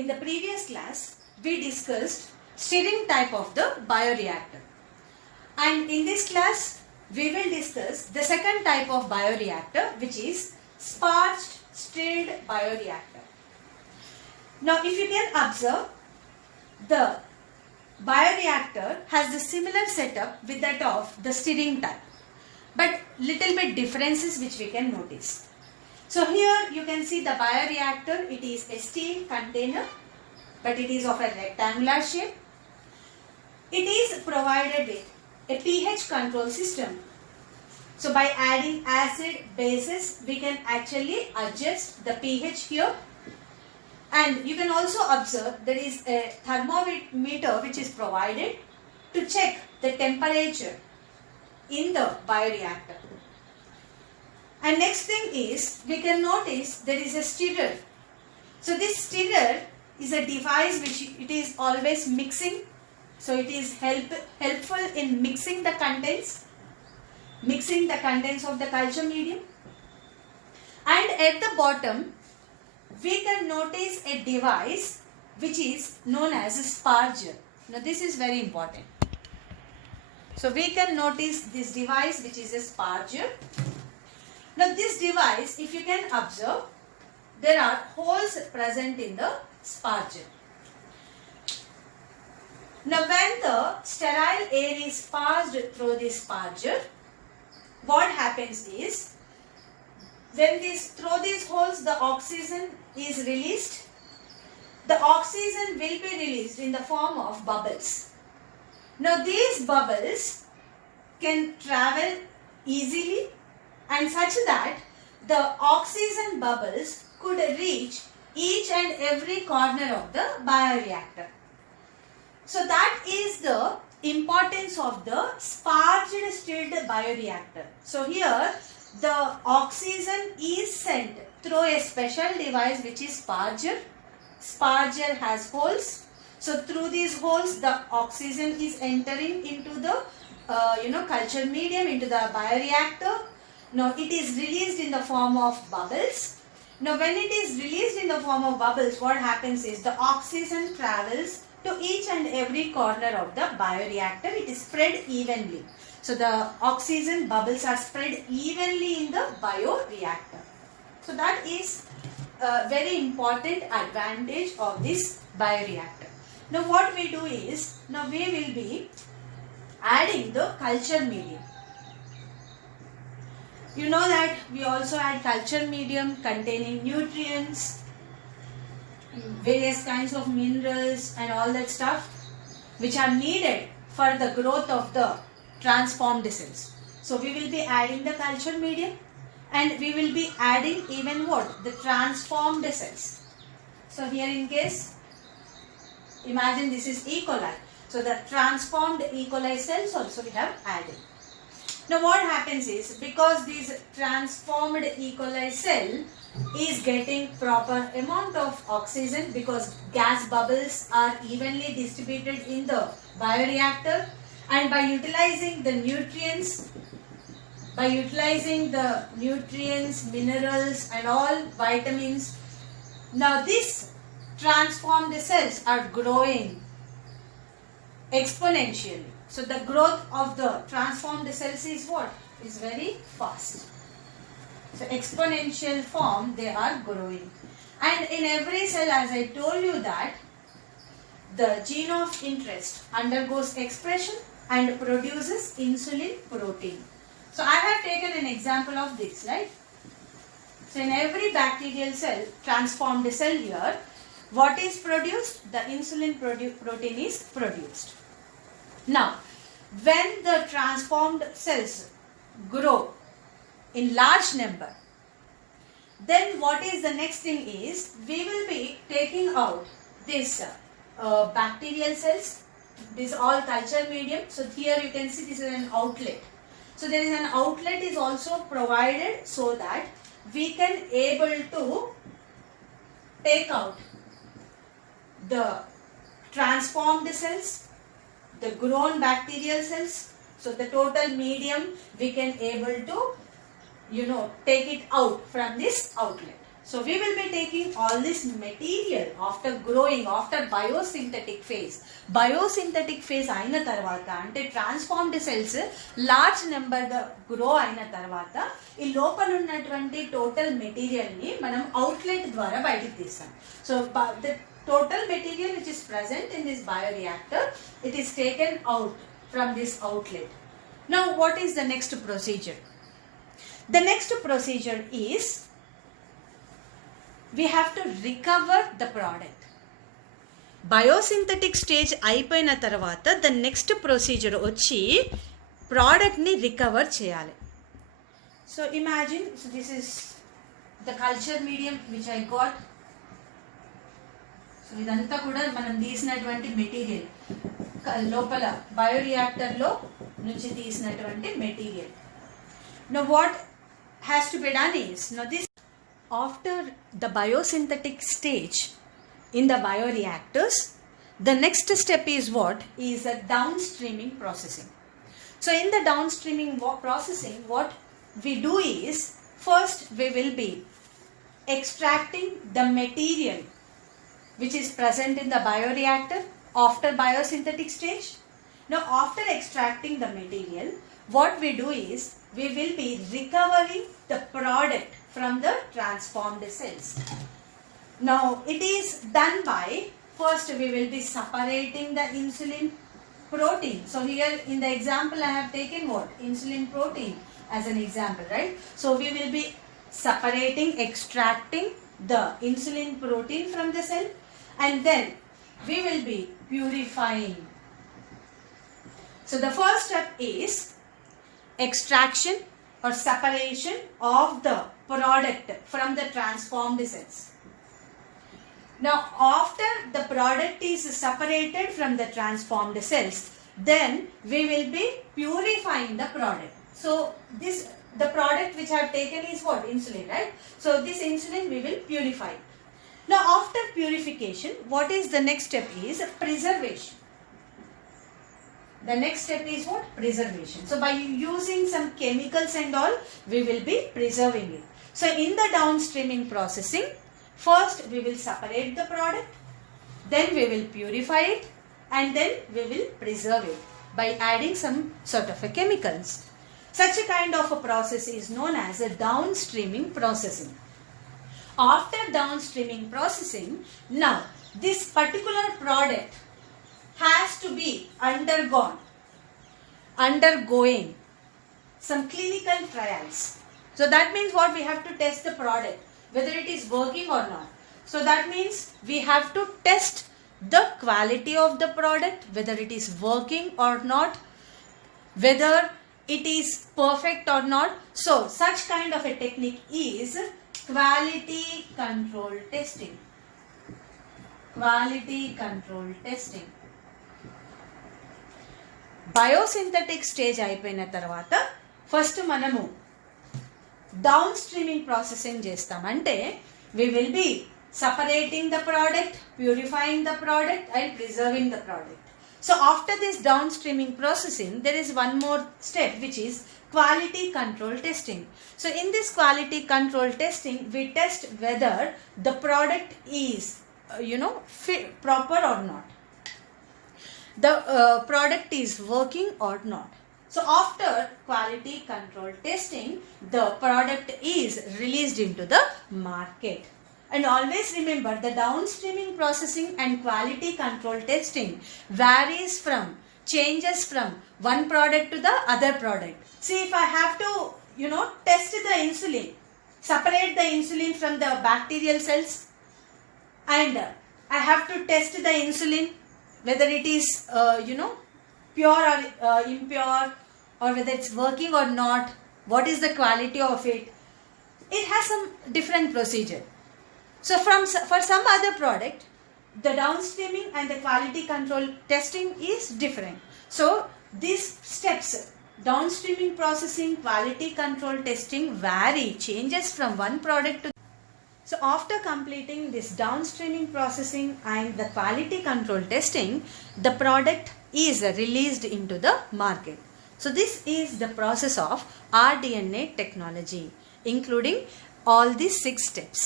In the previous class, we discussed stirring type of the bioreactor. And in this class, we will discuss the second type of bioreactor, which is sparged stirred bioreactor. Now, if you can observe, the bioreactor has the similar setup with that of the stirring type, but little bit differences which we can notice. So here you can see the bioreactor, it is a steel container, but it is of a rectangular shape. It is provided with a pH control system. So by adding acid, bases, we can actually adjust the pH here. And you can also observe there is a thermometer which is provided to check the temperature in the bioreactor. And next thing is, we can notice there is a stirrer. So this stirrer is a device which it is always mixing. So it is helpful in mixing the contents of the culture medium. And at the bottom, we can notice a device which is known as a sparger. Now this is very important. So we can notice this device which is a sparger. Now this device, if you can observe, there are holes present in the sparger. Now when the sterile air is passed through this sparger, what happens is, through these holes the oxygen is released. The oxygen will be released in the form of bubbles. Now these bubbles can travel easily and such that the oxygen bubbles could reach each and every corner of the bioreactor. So that is the importance of the sparged stirred bioreactor. So here the oxygen is sent through a special device which is sparger. Sparger has holes. So through these holes the oxygen is entering into the culture medium, into the bioreactor. Now it is released in the form of bubbles. Now when it is released in the form of bubbles, what happens is the oxygen travels to each and every corner of the bioreactor. It is spread evenly. So the oxygen bubbles are spread evenly in the bioreactor. So that is a very important advantage of this bioreactor. Now what we do is, now we will be adding the culture medium. You know that we also add culture medium containing nutrients, various kinds of minerals and all that stuff which are needed for the growth of the transformed cells. So we will be adding the culture medium and we will be adding even what? The transformed cells. So here in case, imagine this is E. coli. So the transformed E. coli cells also we have added. Now what happens is, because this transformed E. coli cell is getting proper amount of oxygen, because gas bubbles are evenly distributed in the bioreactor, and by utilizing the nutrients, minerals and all vitamins, now these transformed cells are growing exponentially. So the growth of the transformed cells is what? Is very fast. So exponential form they are growing. And in every cell, as I told you, that the gene of interest undergoes expression and produces insulin protein. So I have taken an example of this, right? So in every bacterial cell, transformed cell here, what is produced? The insulin protein is produced. Now, when the transformed cells grow in large number, then what is the next thing is, we will be taking out this bacterial cells, this all culture medium. So here you can see this is an outlet. So there is an outlet is also provided so that we can able to take out the transformed cells, the grown bacterial cells. So the total medium we can able to take it out from this outlet. So we will be taking all this material after growing, after biosynthetic phase. Biosynthetic phase aina tarvata ante transformed cells large number ga grow aina tarvata ee lopala unnatuvanti total material ni manam outlet dwara bayitiki teestam. So the total material which is present in this bioreactor, it is taken out from this outlet. Now what is the next procedure? The next procedure is we have to recover the product. Biosynthetic stage అయిపోయిన తర్వాత the next procedure వచ్చి product ని recover చేయాలి. So imagine, so this is the culture medium which I got. So ఇదంతా కూడా మనం తీసినటువంటి material, లోపల బయోరియాక్టర్ లో నుంచి తీసినటువంటి material. Now what has to be done is, now this after the biosynthetic stage in the bioreactors, the next step is what? Is the downstreaming processing. So in the downstreaming processing, what we do is, first we will be extracting the material which is present in the bioreactor after biosynthetic stage. Now after extracting the material, what we do is, we will be recovering the product from the transformed cells. Now it is done by, first we will be separating the insulin protein. So here in the example I have taken what? Insulin protein as an example, right? So we will be separating, extracting the insulin protein from the cell, and then we will be purifying. So the first step is extraction or separation of the product from the transformed cells. Now after the product is separated from the transformed cells, then we will be purifying the product. So this, the product which I have taken is what? Insulin, right? So this insulin we will purify. Now after purification, what is the next step? Is preservation. The next step is what? Preservation. So by using some chemicals and all, we will be preserving it. So in the downstreaming processing, first we will separate the product, then we will purify it, and then we will preserve it by adding some sort of a chemicals. Such a kind of a process is known as a downstreaming processing. After downstreaming processing, now this particular product has to be undergoing some clinical trials. So that means what? We have to test the product, whether it is working or not. So that means we have to test the quality of the product, whether it is working or not, whether it is perfect or not. So such kind of a technique is quality control testing. Quality control testing. Biosynthetic stage అయిపోయిన తర్వాత first మనము down streaming processing చేస్తాం. అంటే we will be separating the product, purifying the product and preserving the product. So after this downstreaming processing, there is one more step which is quality control testing. So in this quality control testing, we test whether the product is proper or not. The product is working or not. So after quality control testing, the product is released into the market. And always remember, the downstreaming processing and quality control testing changes from one product to the other product. See, if I have to, test the insulin, separate the insulin from the bacterial cells, and I have to test the insulin whether it is pure or impure, or whether it's working or not, what is the quality of it. It has some different procedure. So for some other product, the downstreaming and the quality control testing is different. So these steps, downstreaming processing, quality control testing, changes from one product to. So after completing this downstreaming processing and the quality control testing, the product is released into the market. So this is the process of rDNA technology, including all these 6 steps.